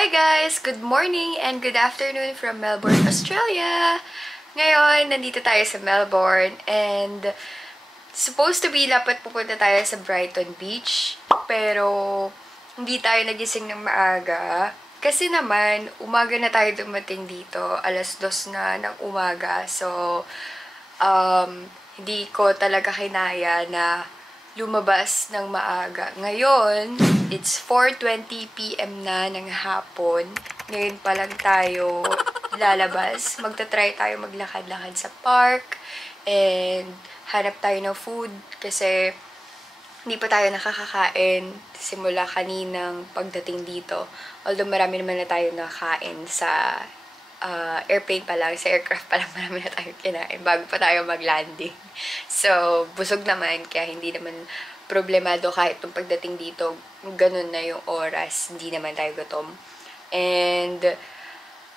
Hi guys! Good morning and good afternoon from Melbourne, Australia! Ngayon, nandito tayo sa Melbourne and supposed to be dapat pupunta tayo sa Brighton Beach. Pero, hindi tayo nagising ng maaga. Kasi naman, umaga na tayo dumating dito. 2:00 na ng umaga. So, hindi ko talaga kinaya na lumabas ng maaga. Ngayon, it's 4:20 PM na ng hapon. Ngayon pa lang tayo lalabas. Magta-try tayo maglakad-lakad sa park and hanap tayo ng food kasi hindi pa tayo nakakakain simula kaninang pagdating dito. Although marami naman na tayo nakain sa airplane pa lang, sa aircraft pa lang marami na tayo kinain bago pa tayo mag-landing. So, busog naman, kaya hindi naman problemado kahit nung pagdating dito, ganun na yung oras, hindi naman tayo gutom. And,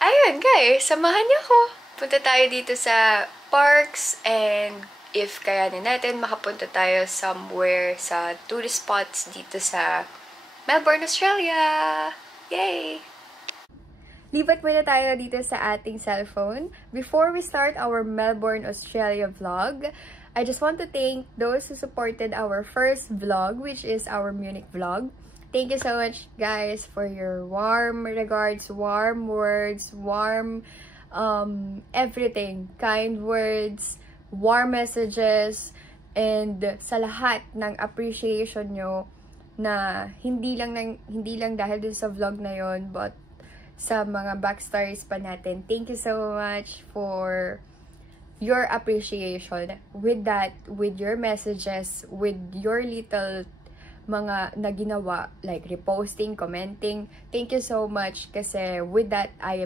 ayun guys, samahan niyo ako. Punta tayo dito sa parks and if kayanin natin, makapunta tayo somewhere sa tourist spots dito sa Melbourne, Australia! Yay! Lipat muna tayo dito sa ating cellphone. Before we start our Melbourne, Australia vlog, I just want to thank those who supported our first vlog, which is our Munich vlog. Thank you so much, guys, for your warm regards, warm words, warm everything. Kind words, warm messages, and sa lahat ng appreciation nyo na hindi lang dahil dun sa vlog na yon, but sa mga backstories pa natin. Thank you so much for your appreciation. With that, with your messages, with your little mga naginawa, like reposting, commenting. Thank you so much kasi with that, I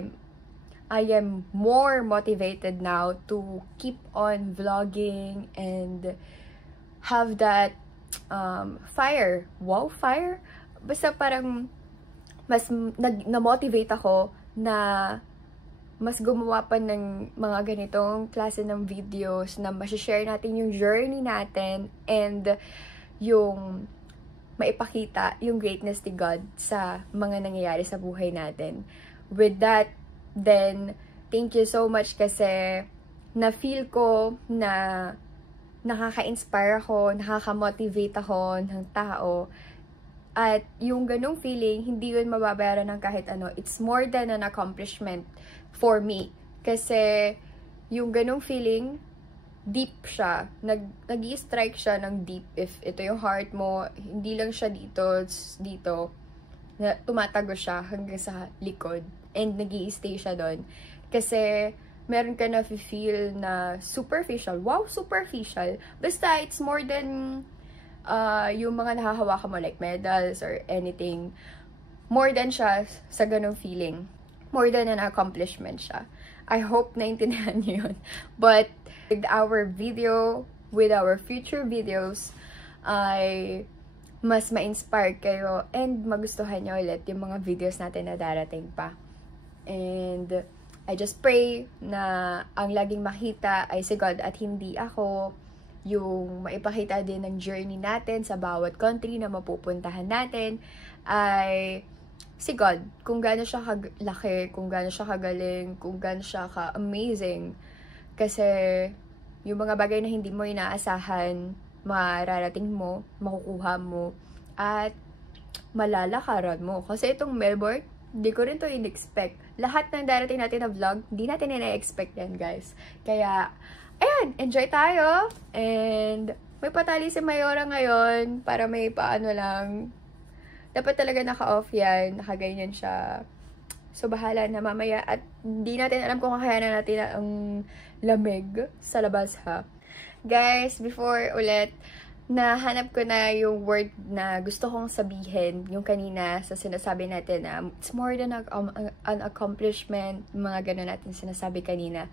am more motivated now to keep on vlogging and have that fire. Wow, fire? Basta parang mas na-motivate ako na mas gumawa pa ng mga ganitong klase ng videos na masishare natin yung journey natin and yung maipakita yung greatness ni God sa mga nangyayari sa buhay natin. With that, then, thank you so much kasi na-feel ko na nakaka-inspire ako, nakaka-motivate ako ng tao. At yung ganong feeling, hindi yun mababayaran ng kahit ano. It's more than an accomplishment for me. Kasi yung ganong feeling, deep siya. Nag-i-strike siya ng deep. If ito yung heart mo, hindi lang siya dito, na tumatago siya hanggang sa likod. And nag-i-stay siya doon. Kasi meron ka na feel na superficial. Wow, superficial. Basta, it's more than yung mga nahahawakan mo like medals or anything, more than siya sa ganong feeling. More than an accomplishment siya. I hope naintindihan niyo yun. But with our video, with our future videos, ay mas ma-inspire kayo and magustuhan niyo ulit yung mga videos natin na darating pa. And I just pray na ang laging makita ay si God at hindi ako. Yung maipakita din ng journey natin sa bawat country na mapupuntahan natin ay si God. Kung gaano siya kalaki, kung gaano siya kagaling, kung gaano siya ka-amazing. Kasi yung mga bagay na hindi mo inaasahan, mararating mo, makukuha mo, at malalakaran mo. Kasi itong Melbourne, hindi ko rin to in-expect. Lahat ng darating natin na vlog, hindi natin ina-expect yan, guys. Kaya, ayan, enjoy tayo. And may patali si Mayora ngayon para may paano lang. Dapat talaga naka-off yan. Nakaganyan siya. So, bahala na mamaya. At hindi natin alam kung kakayanan natin ang lamig sa labas, ha. Guys, before ulit, nahanap ko na yung word na gusto kong sabihin. Yung kanina sa sinasabi natin na it's more than an accomplishment. Mga gano'n natin sinasabi kanina.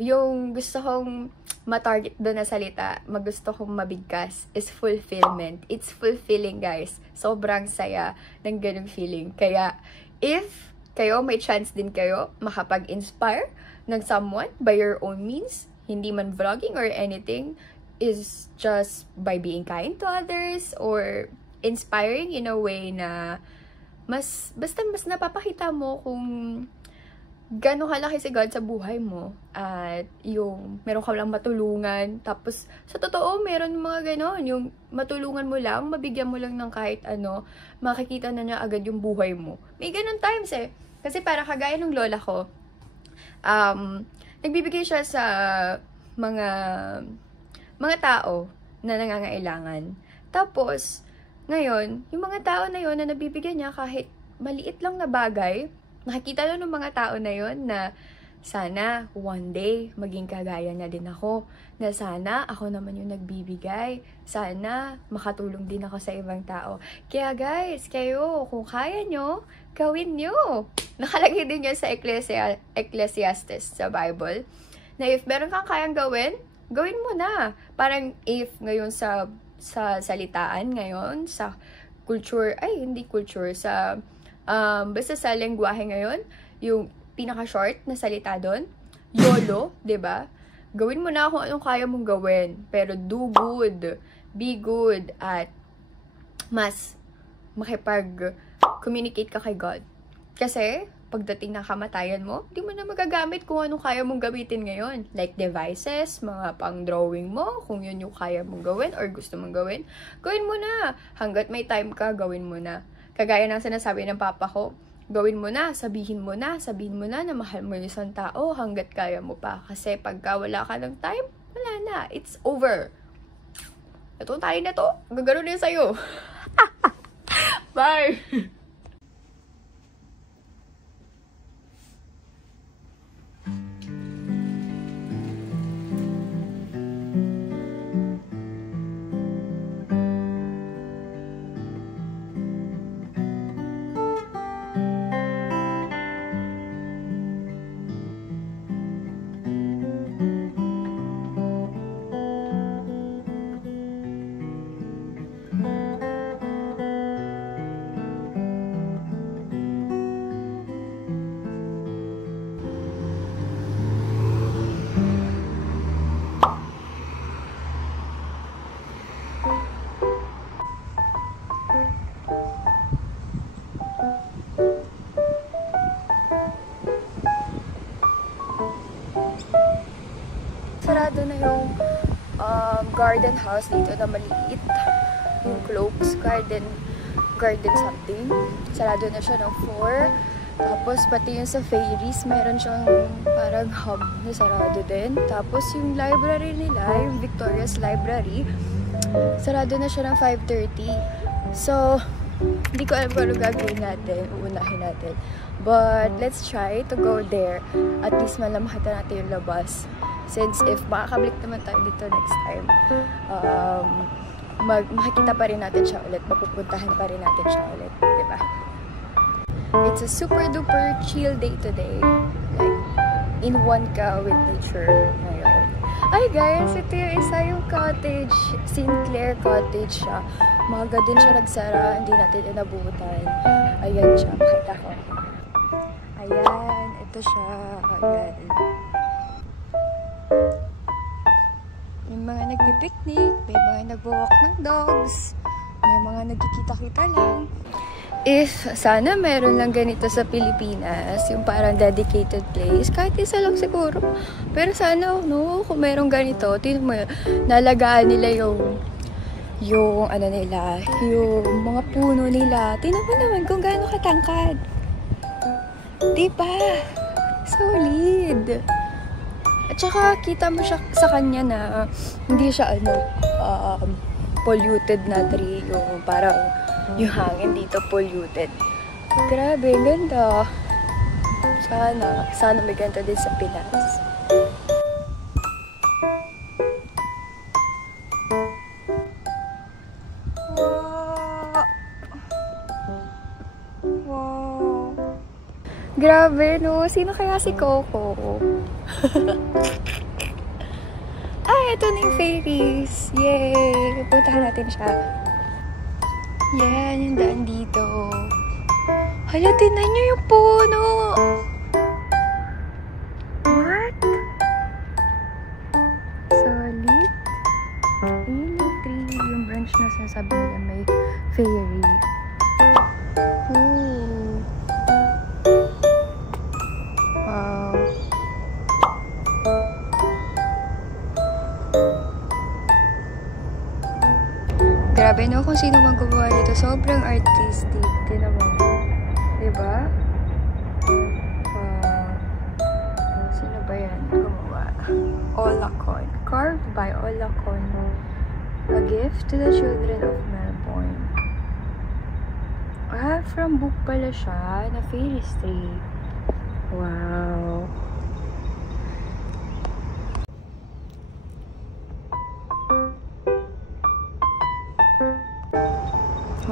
Yung gusto kong ma-target doon na salita, gusto kong mabigkas, is fulfillment. It's fulfilling, guys. Sobrang saya ng ganung feeling. Kaya, if kayo, may chance din kayo makapag-inspire ng someone by your own means, hindi man vlogging or anything, is just by being kind to others or inspiring in a way na basta mas napapakita mo kung gano'ng kalaki si God sa buhay mo, at yung meron ka lang matulungan, tapos sa totoo meron mga gano'n, yung matulungan mo lang, mabigyan mo lang ng kahit ano, makikita na niya agad yung buhay mo. May gano'n times eh, kasi para kagaya ng lola ko, nagbibigay siya sa mga tao na nangangailangan. Tapos, ngayon, yung mga tao na yon na nabibigyan niya kahit maliit lang na bagay, nakikita lang ng mga tao na yon na sana one day maging kagaya na din ako, na sana ako naman yung nagbibigay, sana makatulong din ako sa ibang tao. Kaya guys, kayo, kung kaya nyo, gawin nyo. Nakalagay din yan sa Ecclesiastes sa Bible, na if meron kang kayang gawin, gawin mo na. Parang if ngayon sa salitaan ngayon, sa culture, hindi culture, basta sa lengguwahe ngayon, yung pinaka-short na salita doon, YOLO, 'di ba? Gawin mo na kung anong kaya mong gawin, pero do good, be good, at mas makipag-communicate ka kay God. Kasi, pagdating ng kamatayan mo, di mo na magagamit kung anong kaya mong gamitin ngayon. Like devices, mga pang-drawing mo, kung yun yung kaya mong gawin or gusto mong gawin, gawin mo na. Hanggat may time ka, gawin mo na. Kagaya ng sinasabi ng papa ko, gawin mo na, sabihin mo na na mahal mo yung isang tao hanggat kaya mo pa. Kasi pagka wala ka ng time, wala na. It's over. Ito tayo na to. Gagano na yun sa'yo. Bye! Sarado na yung garden house dito na maliit. Yung Cloaks Garden something. Sarado na siya ng 4. Tapos pati yung sa Fairies, mayroon siyang parang hub na sarado din. Tapos yung library nila, yung Victoria's Library, sarado na siya ng 5:30. So, hindi ko alam kung ano gagawin natin, uunahin natin. But, let's try to go there. At least malamhatan natin yung labas. Since if makakabalik naman tayo dito next time, makikita pa rin natin siya ulit, mapupuntahan pa rin natin siya ulit, diba? It's a super duper chill day today. Like, in one ka with nature ngayon. Ay guys, ito yung isa yung cottage. Sinclair Cottage siya. Maga din siya nagsara, hindi natin inabutan. Ayan siya, makita ko. Ayan, ito siya. Ayan. May mga nagpipiknik, may mga nagwo-walk ng dogs, may mga nagkikita-kita lang. If sana meron lang ganito sa Pilipinas, yung parang dedicated place, kahit isa lang siguro. Pero sana, no, kung meron ganito, tingnan mo, nalagaan nila yung ano nila, yung mga puno nila. Tingnan mo naman kung gaano katangkad. Diba? Solid. At saka, kita mo siya sa kanya na hindi siya, polluted na tree. Yung parang, yung hangin dito polluted. Grabe, ganda. Sana may ganito din sa Pinas. Wow. Grabe, no? Sino kaya si Coco? Ay, ito na yung Fairies. Yay! Puntahan natin siya. Yan, yung daan dito. Hala, tingnan nyo yung puno! What? Solid? Ayun yung tree. Yung branch na sinasabi nila may fairy. Ooh. Grabe no, kung sino man gumawa nito. Sobrang artistic. Tinan mo. Diba? Sino ba yan gumawa? Olacon. Carved by Olacon. A gift to the children of Melbourne. From book pala siya, na fairy street. Wow.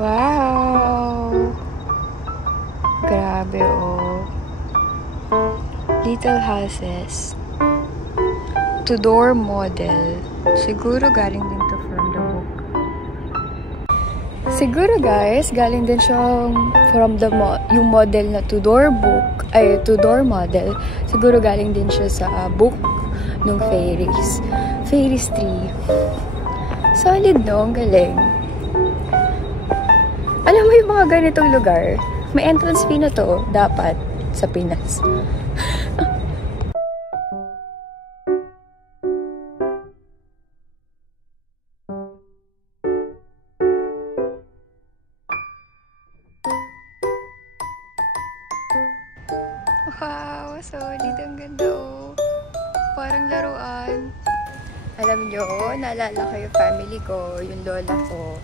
Wow! Grabe, oh. Little houses. Tudor model. Siguro galing din to from the book. Siguro guys, galing din siyang from the yung model na Tudor book, ay Tudor model. Siguro galing din siya sa book ng fairies. Fairies tree. Solid no, ang galing. Alam mo yung mga ganitong lugar, may entrance fee na to, dapat, sa Pinas. Wow, solid, ang ganda oh. Parang laruan. Alam nyo, naalala ko yung family ko, yung lola ko.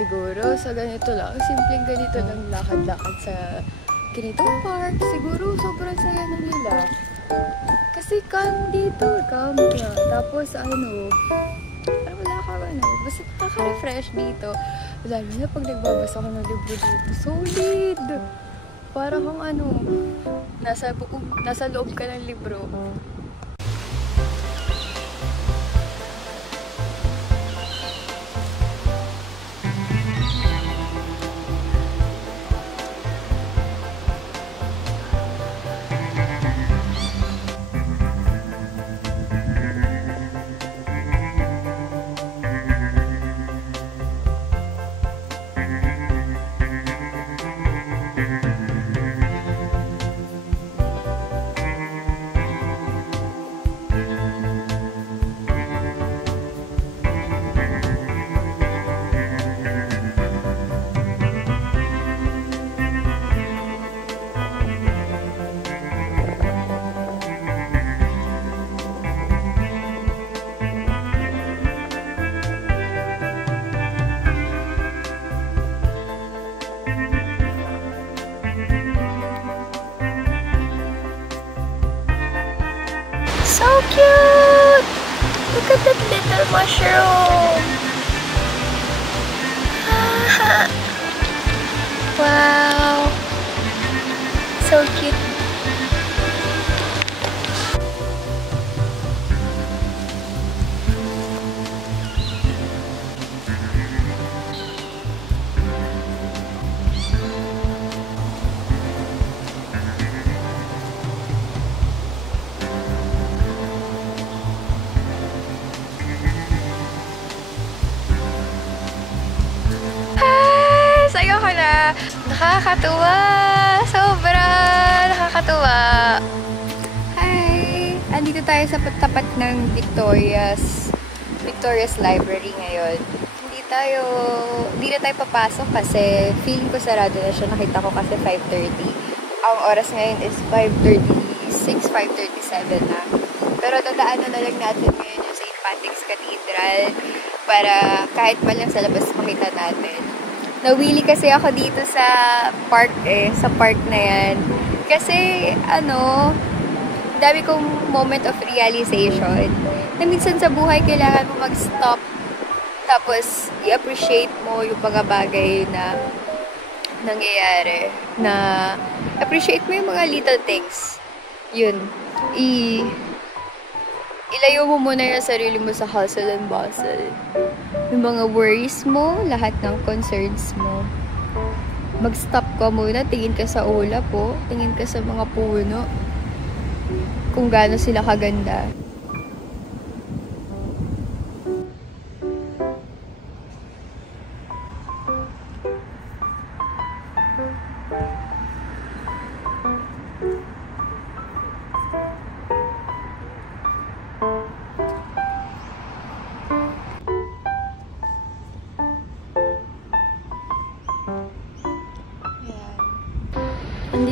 Siguro sa ganito lang, simpleng ganito lang lakad-lakad sa ganitong park. Siguro sobrang saya na nila. Kasi calm dito, calm ka. Tapos parang wala ka basta nakaka-refresh dito. Lalo na pag nagbabasa ka ng libro dito. Solid! Parang kung nasa loob ka ng libro. So cute! Look at that little mushroom! Wow! So cute! Nakakatuwa! Sobra! Nakakatuwa! Hi! Andito tayo sa tapat ng Victoria's Library ngayon. Hindi na tayo papasok kasi feeling ko sarado na siya. Nakita ko kasi 5:30. Ang oras ngayon is 5:36, 5:37 na. Pero dadaanan na lang natin ngayon yung St. Patrick's Cathedral para kahit man lang sa labas makita natin. Nawili kasi ako dito sa park sa park na yan. Kasi, dami kong moment of realization na minsan sa buhay kailangan mo mag-stop tapos i-appreciate mo yung mga bagay na nangyayari. Na appreciate mo yung mga little things. Yun. Ilayo mo muna yung sarili mo sa hustle and bustle. Yung mga worries mo, lahat ng concerns mo. Mag-stop ka muna, tingin ka sa ulap po, tingin ka sa mga puno. Kung gaano sila kaganda.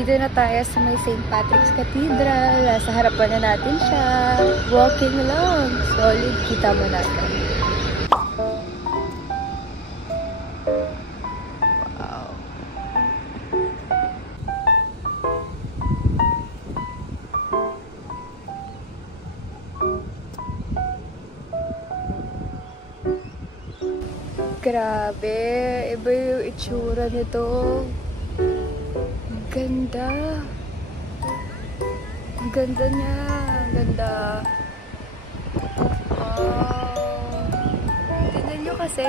Nandito na tayo sa may St. Patrick's Cathedral. Nasa harapan na natin siya. Walking lang. Solid. Kita mo natin. Wow. Grabe. Iba yung itsura nito. Ganda. Ang ganda niya. Ang ganda. Wow. Tignan nyo kasi.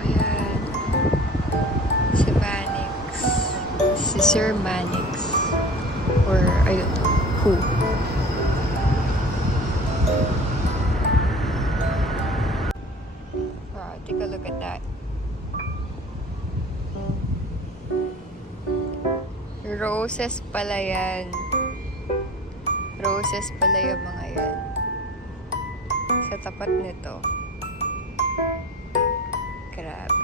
Ayan. Si Mannix. Si Sir Mannix. Or, I don't know. Who? Wow, take a look at that. Roses pala yan. Roses pala yung mga yan. Sa tapat nito. Grabe.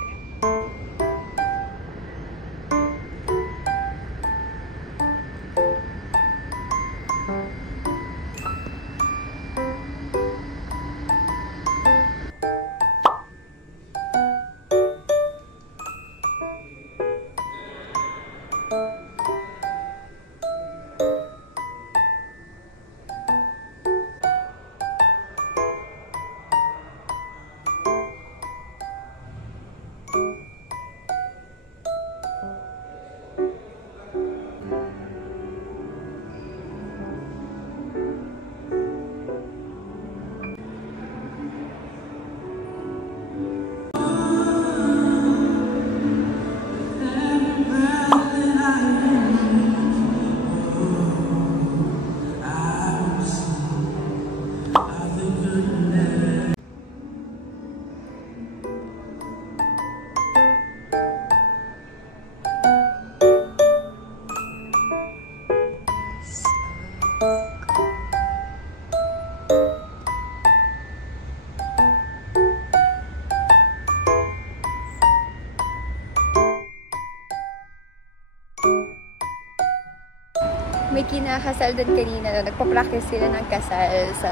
May kinakasal din kanina. No? Nagpa-practice sila ng kasal sa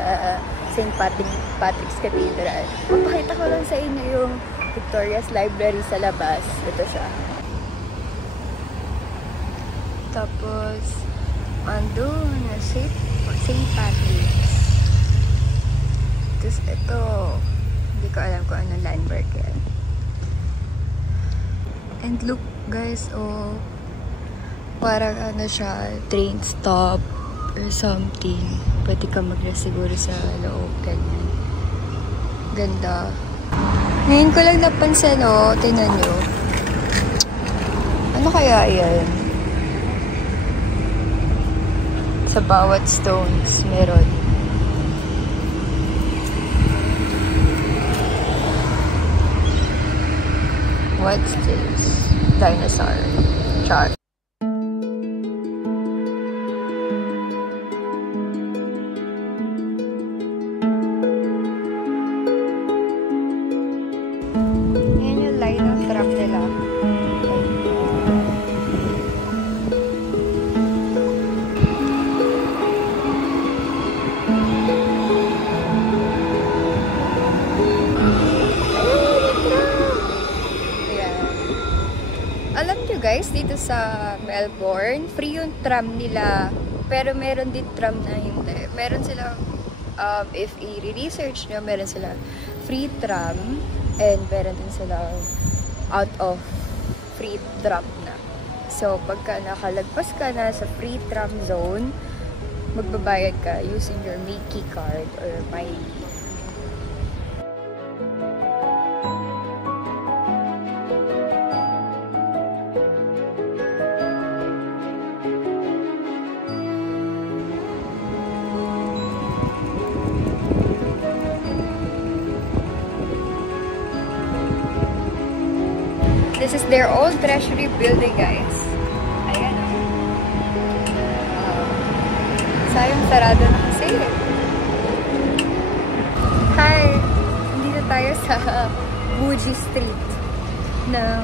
St. Patrick's Cathedral. Papakita ko lang sa inyo yung Victoria's Library sa labas. Ito siya. Tapos, andun na St. Patrick's. Tapos ito, hindi ko alam kung anong landmark yan. And look guys, oh, parang ano siya, train stop or something. Pwede ka mag-rest siguro sa loob, ganyan. Ganda. Ngayon ko lang napansin, oh, tingnan nyo. Ano kaya yan? Sa bawat stones, meron. What's this? Dinosaur. Char. Yan yung line ng truck nila. Alam nyo guys, dito sa Melbourne, free yung tram nila. Pero meron din tram na hindi. Meron silang, if i-research nyo, meron silang free tram. And meron din silang out of free tram na. So, pagka nakalagpas ka na sa free tram zone, magbabayad ka using your Mickey card or Miley. This is their old treasury building, guys. Ayan. Sayang sarado na kasi. Hi! Dito tayo sa Buji Street ng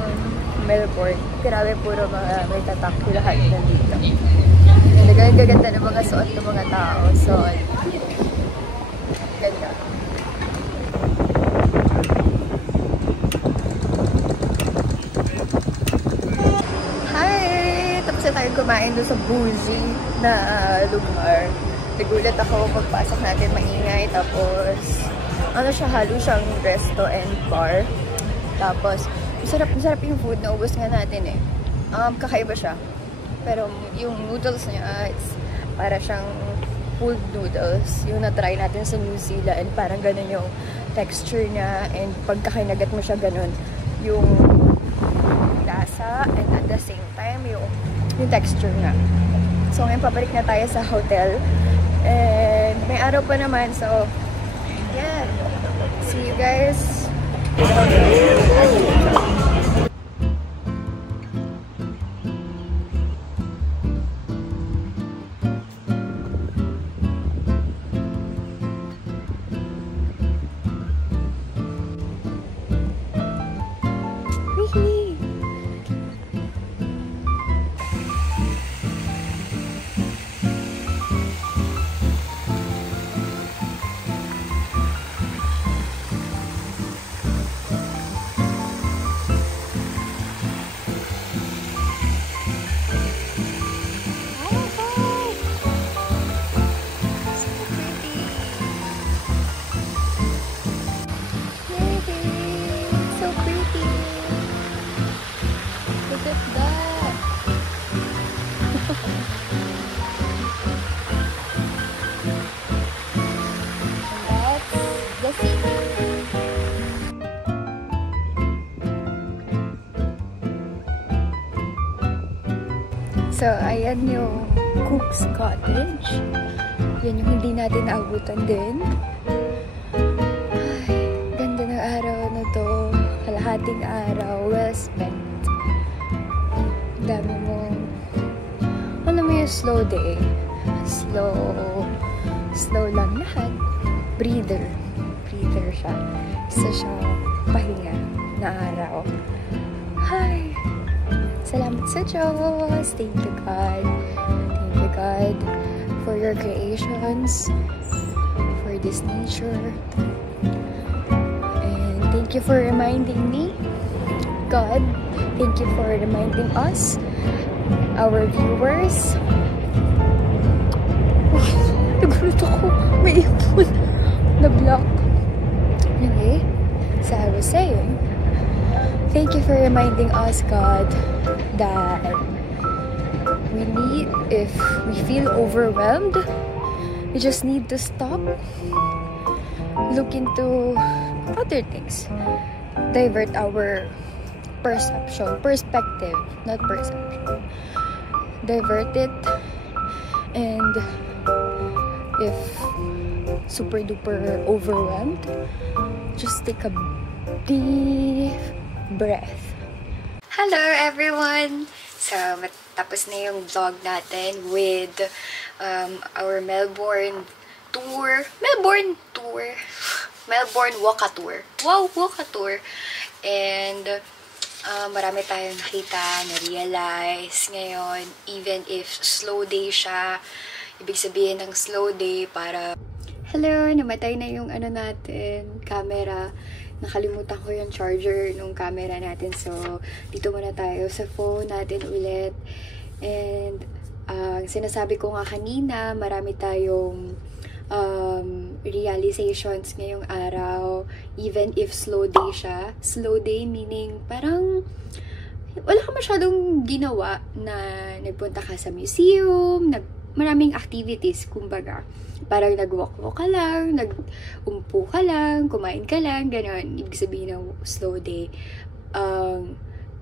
Melbourne. Grabe, puro mga may tatakbo lahat nandito. Nagagaganda ng mga suot ng mga tao. So, ganda. Hi! Tapos na tayo kumain doon sa Buji na lugar. Nagulat ako pagpasok natin, maingay. Tapos, ano siya, halo siyang resto and bar. Tapos, masarap yung food. Naubos nga natin eh. Kakaiba siya. Pero yung noodles niya, it's para siyang pulled noodles. Yung na-try natin sa New Zealand. Parang ganun yung texture niya. And pagkakinagat mo siya ganun, yung lasa and at the same time, yung texture niya. So, ngayon pabalik na tayo sa hotel. And may araw pa naman. So, yeah. See you guys. So, ayan yung Cook's Cottage. Yan yung hindi natin naabutan din. Ay, ganda ng araw na to. Kalahating araw. Well spent. Dami mong... Ano mo yung slow day? Slow lang lahat. Breather siya. Isa siyang pahinga na araw. Hi! Salamat sa Diyos. Thank you, God. Thank you, God, for your creations, for this nature. And thank you for reminding me, God. Thank you for reminding us, our viewers. Nagulat ako. May ipon na block. Anyway, so I was saying, thank you for reminding us, God, that if we feel overwhelmed, we just need to stop, look into other things, divert our perspective, not perception. Divert it, and if super duper overwhelmed, just take a deep breath. Hello everyone! So, tapos na yung vlog natin with our Melbourne tour. Melbourne Walka Tour. Wow, Walka Tour. And marami tayong nakita, na-realize ngayon, even if slow day siya, ibig sabihin ng slow day para... Hello! Namatay na yung natin, camera. Nakalimutan ko yung charger nung camera natin. So, dito muna tayo sa phone natin ulit. And, sinasabi ko nga kanina, marami tayong realizations ngayong araw. Even if slow day siya. Slow day meaning parang wala ka masyadong ginawa na nagpunta ka sa museum, maraming activities, kumbaga. Parang nag-walk-walk ka lang, nag-umpo ka lang, kumain ka lang, gano'n. Ibig sabihin ng slow day.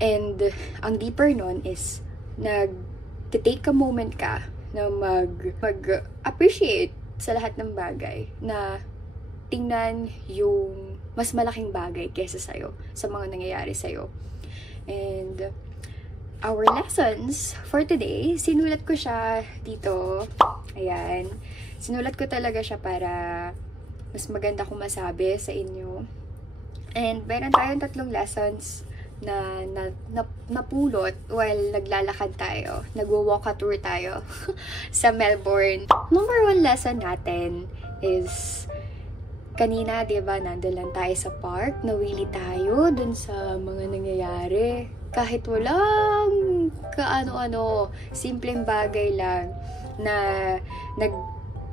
And ang deeper nun is, nag-take a moment ka na mag-appreciate sa lahat ng bagay, na tingnan yung mas malaking bagay kesa sa'yo, sa mga nangyayari sa'yo. And our lessons for today, sinulat ko siya dito. Ayan. Sinulat ko talaga siya para mas maganda kong masabi sa inyo. And meron tayong 3 lessons na napulot while naglalakad tayo. Nagwo-walk a tour tayo sa Melbourne. Number 1 lesson natin is, kanina, diba, nandun lang tayo sa park, nawili tayo dun sa mga nangyayari. Kahit walang kaano-ano, simpleng bagay lang na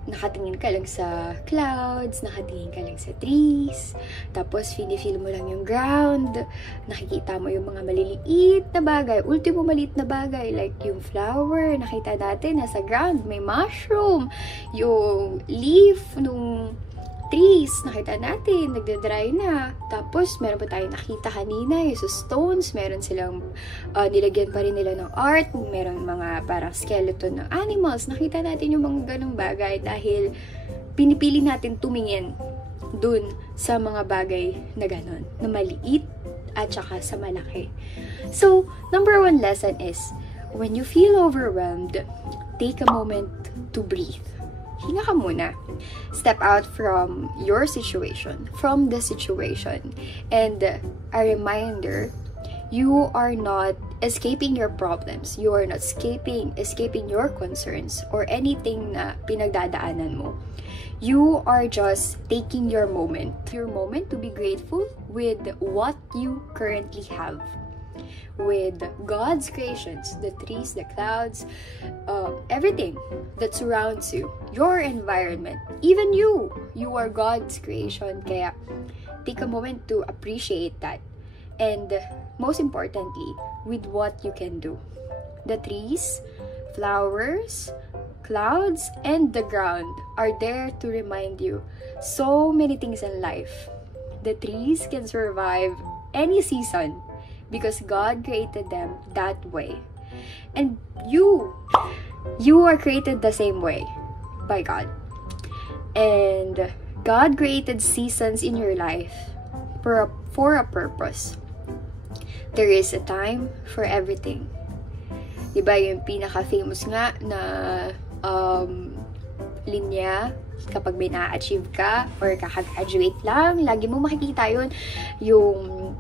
nakatingin ka lang sa clouds, nakatingin ka lang sa trees, tapos feel mo lang yung ground, nakikita mo yung mga maliliit na bagay, ultimo maliit na bagay, like yung flower, nakita natin nasa ground, may mushroom, yung leaf nung trees, nakita natin, nagdadry na. Tapos, meron pa tayong nakita kanina, yung sa stones, meron silang, nilagyan pa rin nila ng art, meron mga parang skeleton ng animals, nakita natin yung mga ganong bagay dahil pinipili natin tumingin dun sa mga bagay na ganon, na maliit at saka sa malaki. So, number 1 lesson is, when you feel overwhelmed, take a moment to breathe. Hinga ka muna. Step out from your situation, from the situation. And a reminder, you are not escaping your problems. You are not escaping your concerns or anything na pinagdadaanan mo. You are just taking your moment to be grateful with what you currently have. With God's creations, the trees, the clouds, everything that surrounds you, your environment, even you are God's creation. Kaya take a moment to appreciate that, and most importantly, with what you can do. The trees, flowers, clouds, and the ground are there to remind you so many things in life. The trees can survive any season because God created them that way. And you are created the same way by God. And God created seasons in your life for a purpose. There is a time for everything. Diba yung pinaka-famous nga na linya, kapag may na-achieve ka or kaka-graduate lang, lagi mo makikita yun, yung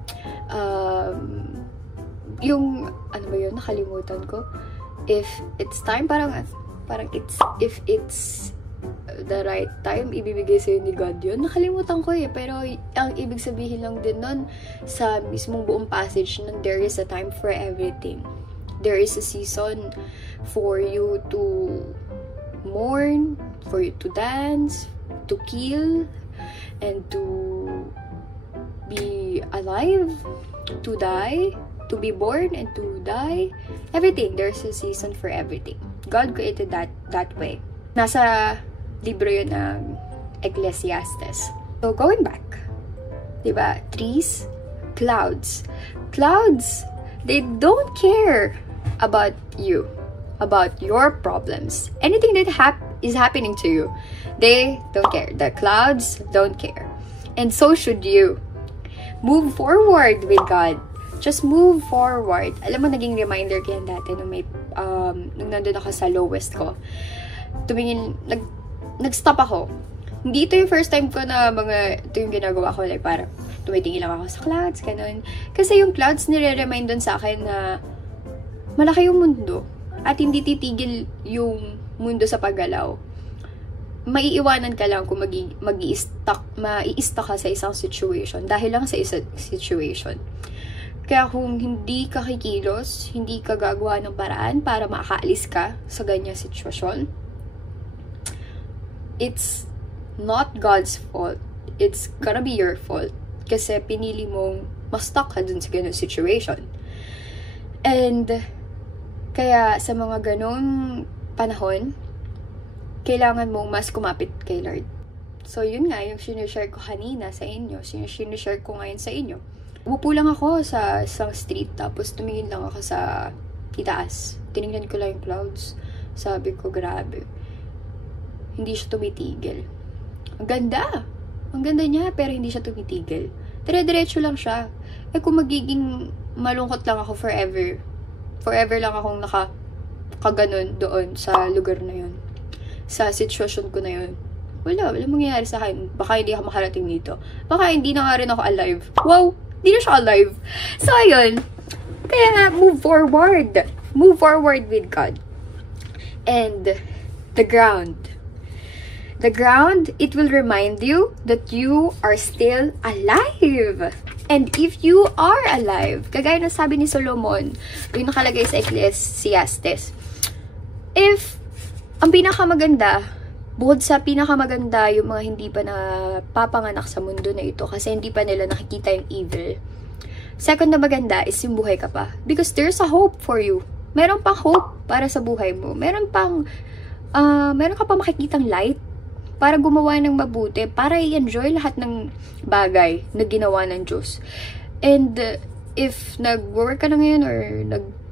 ano ba yun, nakalimutan ko, if it's time, if it's the right time, ibibigay sa'yo ni God yun. Nakalimutan ko pero ang ibig sabihin lang din nun sa mismong buong passage nun, there is a time for everything. There is a season for you to mourn, for you to dance, to kill, and to be alive, to die, to be born and to die. Everything, there's a season for everything. God created that way. Nasa libro yun ng Ecclesiastes. So, going back, diba? Trees, clouds. Clouds, they don't care about you, about your problems. Anything that is happening to you, they don't care. The clouds don't care. And so should you. Move forward with God. Just move forward. Alam mo, naging reminder ko yan dati nung nandun ako sa lowest ko. Nag-stop ako. Hindi ito yung first time ko na ito yung ginagawa ko. Like, parang tumitingin lang ako sa clouds, ganun. Kasi yung clouds nire-remind dun sa akin na malaki yung mundo. At hindi titigil yung mundo sa paggalaw. Maiiwanan ka lang kung mai-stuck ka sa isang situation dahil lang sa isang situation. Kaya kung hindi ka kikilos, hindi ka gagawa ng paraan para makaalis ka sa ganyang sitwasyon, it's not God's fault. It's gonna be your fault. Kasi pinili mong ma-stuck ka dun sa ganyang situation. And kaya sa mga ganong panahon, kailangan mong mas kumapit kay Lord. So, yun nga, yung sinishare ko kanina sa inyo, sinishare ko ngayon sa inyo. Umupo lang ako sa isang street, tapos tumingin lang ako sa itaas. Tinignan ko lang yung clouds. Sabi ko, grabe. Hindi siya tumitigil. Ang ganda! Ang ganda niya, pero hindi siya tumitigil. Dire-diretso lang siya. Kung magiging malungkot lang ako forever lang akong nakaganon doon sa lugar na yun. Sa sitwasyon ko na yun. walang mangyayari sa akin. Baka hindi ako makarating dito. Baka hindi na nga rin ako alive. Wow, hindi na siya alive. So, ayun. Kaya nga, move forward. Move forward with God. And the ground. The ground, it will remind you that you are still alive. And if you are alive, kagaya na sabi ni Solomon, yung nakalagay sa Ecclesiastes, if ang pinakamaganda, bukod sa pinakamaganda, yung mga hindi pa napapanganak sa mundo na ito kasi hindi pa nila nakikita yung evil. Second na maganda is yung buhay ka pa. Because there's a hope for you. Meron pang hope para sa buhay mo. Meron ka pa makikitang light para gumawa ng mabuti, para i-enjoy lahat ng bagay na ginawa ng Diyos. And if nag-work ka na ngayon or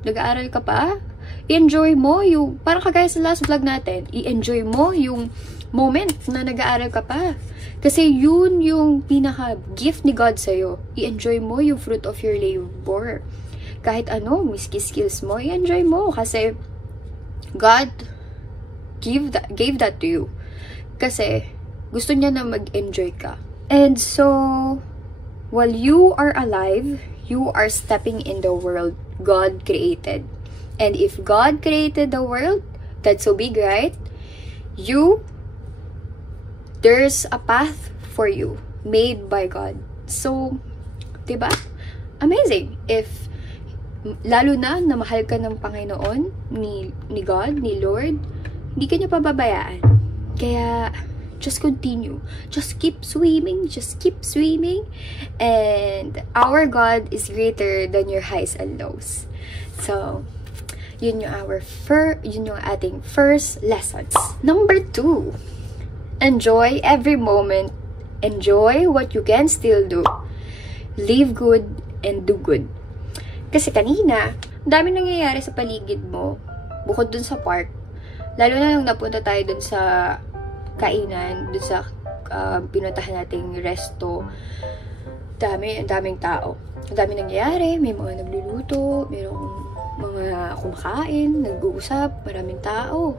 nag-aaral ka pa, i-enjoy mo yung, parang kagaya sa last vlog natin, i-enjoy mo yung moment na nag-aaral ka pa. Kasi yun yung pinaka-gift ni God sa'yo. I-enjoy mo yung fruit of your labor. Kahit ano, miski skills mo, i-enjoy mo. Kasi God gave that to you. Kasi gusto niya na mag-enjoy ka. And so, while you are alive, you are stepping in the world God created. And if God created the world, that's so big, right? There's a path for you made by God. So, diba? Amazing. If, lalo na mahal ka ng Panginoon, ni God, ni Lord, hindi ka niya pababayaan. Kaya, just continue. Just keep swimming. Just keep swimming. And our God is greater than your highs and lows. So, yun yung ating first lessons. Number 2, enjoy every moment. Enjoy what you can still do. Live good and do good. Kasi kanina, dami nangyayari sa paligid mo, bukod dun sa park. Lalo na nung napunta tayo dun sa kainan, dun sa pinuntahan nating resto. Daming tao. Ang dami nangyayari, may mga nagluluto, mayroong mga kumakain, nag-uusap, maraming tao,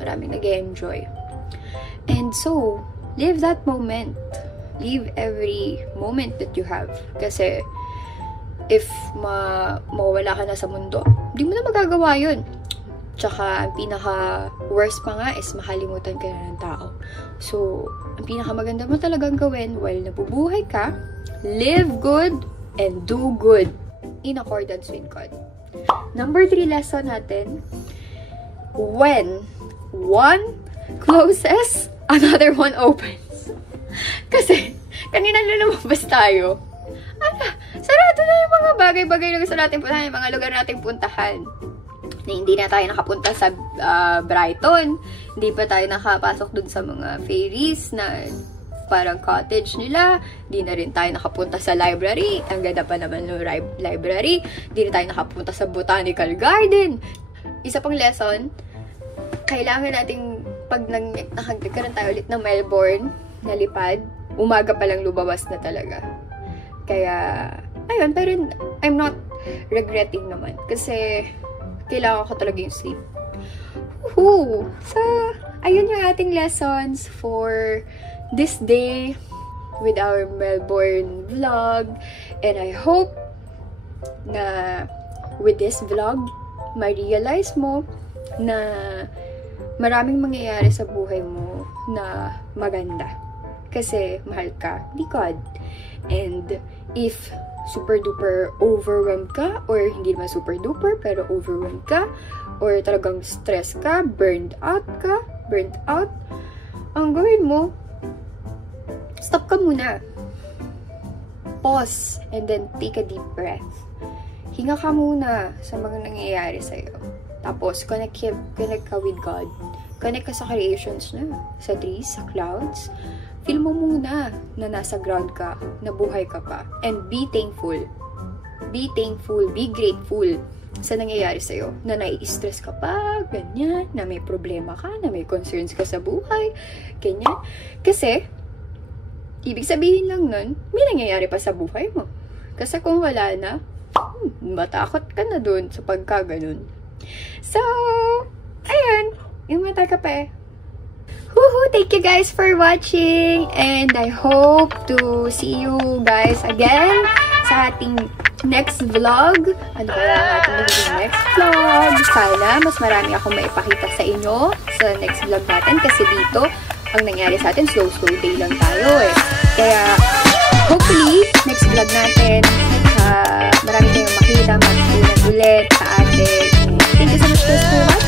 maraming nag-enjoy. And so, live that moment. Live every moment that you have. Kasi, if mawala ka na sa mundo, hindi mo na magagawa yun. Tsaka, ang pinaka-worst pa nga is makalimutan ka na ng tao. So, ang pinaka-maganda mo talagang gawin while nabubuhay ka, live good and do good in accordance with God. Number 3 lesson natin, when one closes, another one opens. Kasi, kanina lumabas tayo. Sarado na yung mga bagay-bagay na gusto natin puntahan, yung mga lugar natin puntahan. Na hindi na tayo nakapunta sa Brighton. Hindi pa tayo nakapasok dun sa mga ferries na parang cottage nila. Hindi na rin tayo nakapunta sa library. Ang ganda pa naman ng library. Hindi na tayo nakapunta sa botanical garden. Isa pang lesson, kailangan nating pag nagkaroon tayo ulit ng Melbourne na lipad, umaga pa lang lumabas na talaga. Kaya, ayun, pero I'm not regretting naman. Kasi, kailangan ko talaga yung sleep. Woohoo! So, ayun yung ating lessons for this day with our Melbourne vlog. And I hope na with this vlog, ma-realize mo na maraming mangyayari sa buhay mo na maganda. Kasi mahal ka ni God. And if super duper overwhelmed ka, or hindi naman super duper, pero overwhelmed ka, or talagang stress ka, burnt out, ang gawin mo, stop ka muna. Pause, and then take a deep breath. Hinga ka muna sa mga nangyayari sa'yo. Tapos, connect ka with God. Connect ka sa creations na. Sa trees, sa clouds. Feel mo muna na nasa ground ka, na buhay ka pa. And be thankful. Be thankful, be grateful sa nangyayari sa'yo. Na nai-stress ka pa, ganyan, na may problema ka, na may concerns ka sa buhay, ganyan. Kasi, ibig sabihin lang nun, may nangyayari pa sa buhay mo. Kasi kung wala na, matakot ka na dun sa pagkaganon. So, ayun, yung mata ka pa eh. Woohoo! Thank you guys for watching, and I hope to see you guys again sa ating next vlog. Ano kaya ang ating magiging next vlog? Sana mas marami akong maipakita sa inyo sa next vlog natin, kasi dito ang nangyari sa atin, slow day lang tayo eh. Kaya hopefully next vlog natin marami kayong makita, mag-ulat ulit sa atin. Thank you so much for watching.